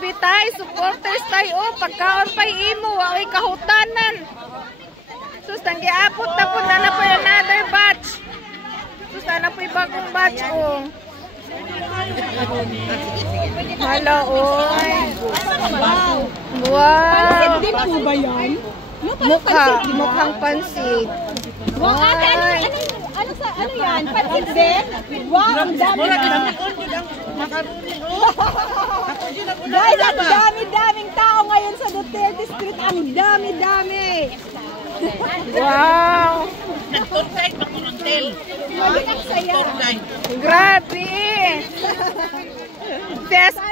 Grabe tayo, supporters tayo. Oh, pagkaon pa'y imo, ay kahutanan. Sus, nanggiapot na po na po another batch. Sus, na po yung bagong batch, oh. Hala, oy. Wow. Pansit din po ba yan? Mukhang pansit. Wow, ano yan? Pansit din? Wow, ang dami na. Guys, ang dami-daming tao ngayon sa Duterte Street. Ang dami-dami. Wow. Nag-tour-guide, makuluntel. Grabe. Fiesta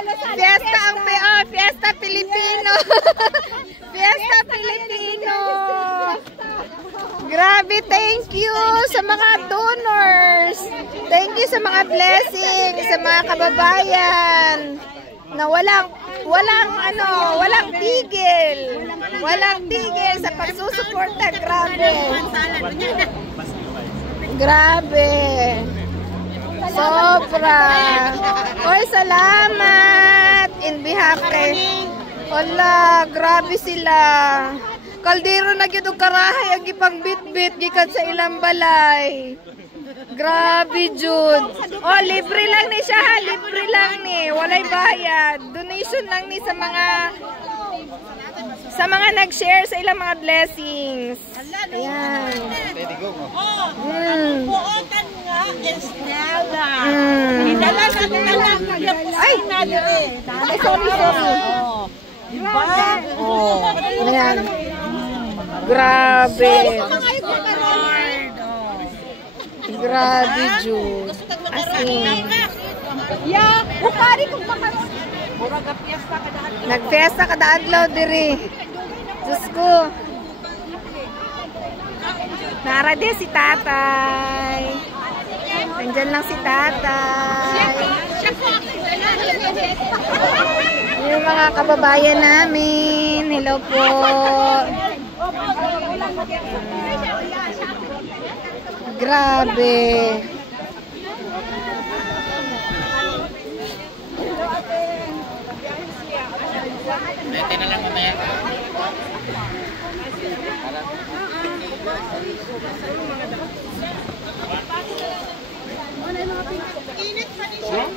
ang Fiesta Filipino. Fiesta Filipino. Grabe, thank you sa mga donors. Thank you sa mga blessings, sa mga kababayan na walang tigil. Walang tigil sa pagsusuporta. Grabe. Grabe. Sobra. Oy, salamat. In behalf kay wala, grabe sila. Kaldero na gyud og karahay ang gipang bitbit gikan sa ilang balay. Grabe jud. Oh, libre lang ni siya, ha? Libre lang ni. Walay bayad. Donation lang ni sa mga nag-share sa ilang mga blessings. Ayan. Buotan nga, Estela. Ay! Ay, sorry. Diba? Ayan. Grabe. Grabe, Jude. As in. Yeah, bukari kung makaroon. Nag-fiesta kada adlaw diri. Diyos ko. Nara din si tatay. Nandyan lang si tatay. Yung mga kababayan namin. Hello po. Grabe. Dati na lang mamaya. Init pa din siya.